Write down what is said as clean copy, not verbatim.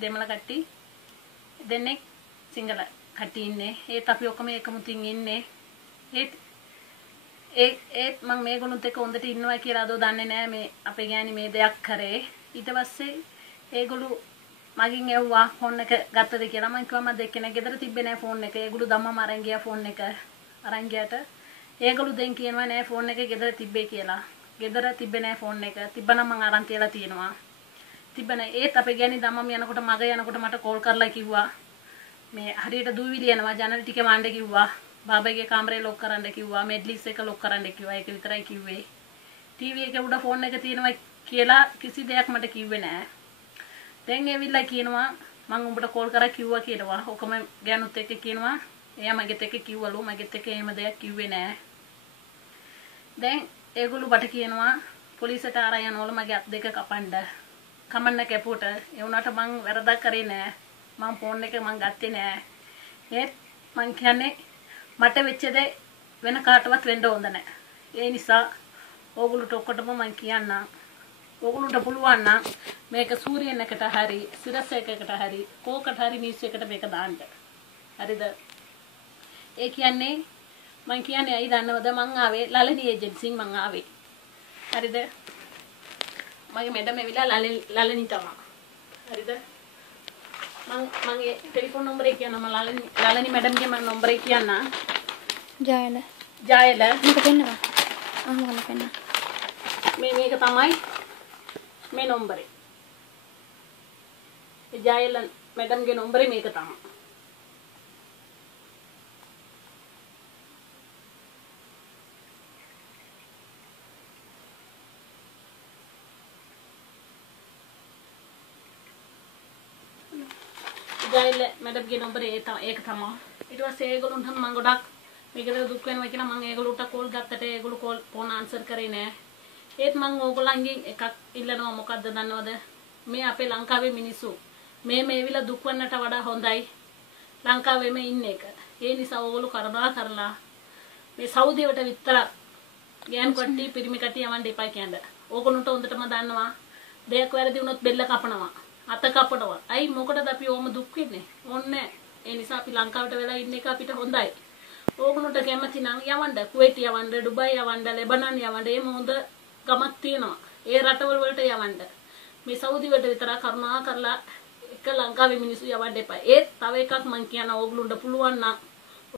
දෙමළ කට්ටිය දෙන්නේ සිංහල කට්ටිය ඉන්නේ. ඒත් අපි ඔක්කොම එකමුතින් ඉන්නේ. ඒත් මම මේගොල්ලොත් එක්ක හොඳට ඉන්නවා කියලා අදෝ දන්නේ නැහැ මේ අපේ ගෑණි මේ දෙයක් කරේ. ඊට පස්සේ ඒගොල්ලෝ මගෙන් ඇහුවා ෆෝන් එක ගත්තද කියලා. මම කිව්වා මම දෙකේ නෑ ගෙදර තිබ්බේ නෑ ෆෝන් එක. ඒගොල්ලෝ ධම්මම අරන් ගියා ෆෝන් එක. අරන් ගියාට ඒගොල්ලෝ දැන් කියනවා නෑ ෆෝන් එක ගෙදර තිබ්බේ කියලා. ගෙදර තිබ්බේ නෑ ෆෝන් එක. තිබ්බනම් මං අරන් තියලා තියෙනවා. තිබ්බනේ ඒත් අපේ ගෑණි ධම්මම යනකොට මග යනකොට මට කෝල් කරලා කිව්වා මේ හරියට දූවිලි යනවා ජනල් ටික මාන්න කිව්වා. බාබාගේ කාමරේ ලොක් කරන්න කිව්වා. මෙඩ්ලිස් එක ලොක් කරන්න කිව්වා. ඒක විතරයි කිව්වේ. ටීවී එක උඩ ෆෝන් එක තියෙනවා කියලා කිසි දෙයක් මට කිව්වේ නෑ. දැන් ඇවිල්ලා කියනවා මං උඹට කෝල් කරා කිව්වා කියනවා. ඔකම ගෑනුත් එක්ක කියනවා. එයා මගෙත් එක්ක කිව්වලු. මගෙත් එක්ක එහෙම දෙයක් කිව්වේ නෑ. දැන් ඒගොල්ලෝ බට කියනවා පොලිසියට ආරය යනවලු මගේ අත් දෙක කපන්න. කමන්න කැපුවට ඒ වුණාට මං වැරදක් කරේ නෑ. මං ෆෝන් එක මං ගත්තේ නෑ. ඒත් මං කියන්නේ මට වෙච්ච දේ වෙන කාටවත් වෙන්න හොඳ නෑ. ඒ නිසා ඕගොල්ලෝට ඔක්කොටම මං කියන්නම්. ඕගොල්ලන්ට පුළුවන් නම් මේක සූරියන් එකට හරි සිරස් එකකට හරි කෝකට හරි නිවුස් එකට මේක දාන්න. හරිද? ඒ කියන්නේ මං කියන්නේ ඇයි දන්නවද මං ආවේ ලලනි ඒජන්සියෙන් මං ආවේ. හරිද? මගේ මැඩම් එවිලා ලලනි තමයි. හරිද? මං ඒ ටෙලිෆෝන් නම්බරේ කියන්නම් ලලනි මැඩම්ගේ මං නම්බරේ කියන්නම්. ජයල මේක පෙන්නනවා. මොකක්ද පෙන්න? මේක තමයි මේ නම්බරේ. ජයල මැඩම්ගේ නම්බරේ මේක තමයි. ජයල මැඩම්ගේ නම්බරේ ඒක තමයි. ඊට පස්සේ ඒගොල්ලොන්ට මම ගොඩක් මේකද දුක් වෙනවා කියලා මම ඒගොල්ලොන්ට කෝල් ගත්තට ඒගොල්ලෝ කෝල් ෆෝන් ආන්සර් කරේ නෑ. ඒත් මම ඕගොල්ලන්ගෙන් එකක් ඉල්ලනවා මොකද්ද දන්නවද? මේ අපේ ලංකාවේ මිනිස්සු මේ මේවිලා දුක් වන්නට වඩා හොඳයි ලංකාවේම ඉන්න එක. ඒ නිසා ඕගොල්ලෝ කරුණා කරලා මේ සෞදියට විතර ගෑන් කොට්ටි පිරිමි කට්ටිය යවන්න එපා කියන්නේ. ඕගොල්ලොන්ට හොඳටම දන්නවා දෙයක් වැරදි වුණොත් බෙල්ල කපනවා. අත කපනවා. අයි මොකටද අපි ඕම දුක් වෙන්නේ? ඕන්නේ. ඒ නිසා අපි ලංකාවට වෙලා ඉන්න එක අපිට හොඳයි. ඕගොල්ලොන්ට කැමති නම් යවන්න කුවේට් යවන්න, ඩුබයි යවන්න, ලෙබනන් යවන්න. මේ හොඳ ගමක් තියෙනවා. ඒ රටවල වලට යවන්න. මේ සෞදි වලට විතර කරුණා කරලා එක ලංකාවේ මිනිස්සු යවන්න එපා. ඒත් තව එකක් මම කියනවා ඕගොල්ලොන්ට පුළුවන් නම්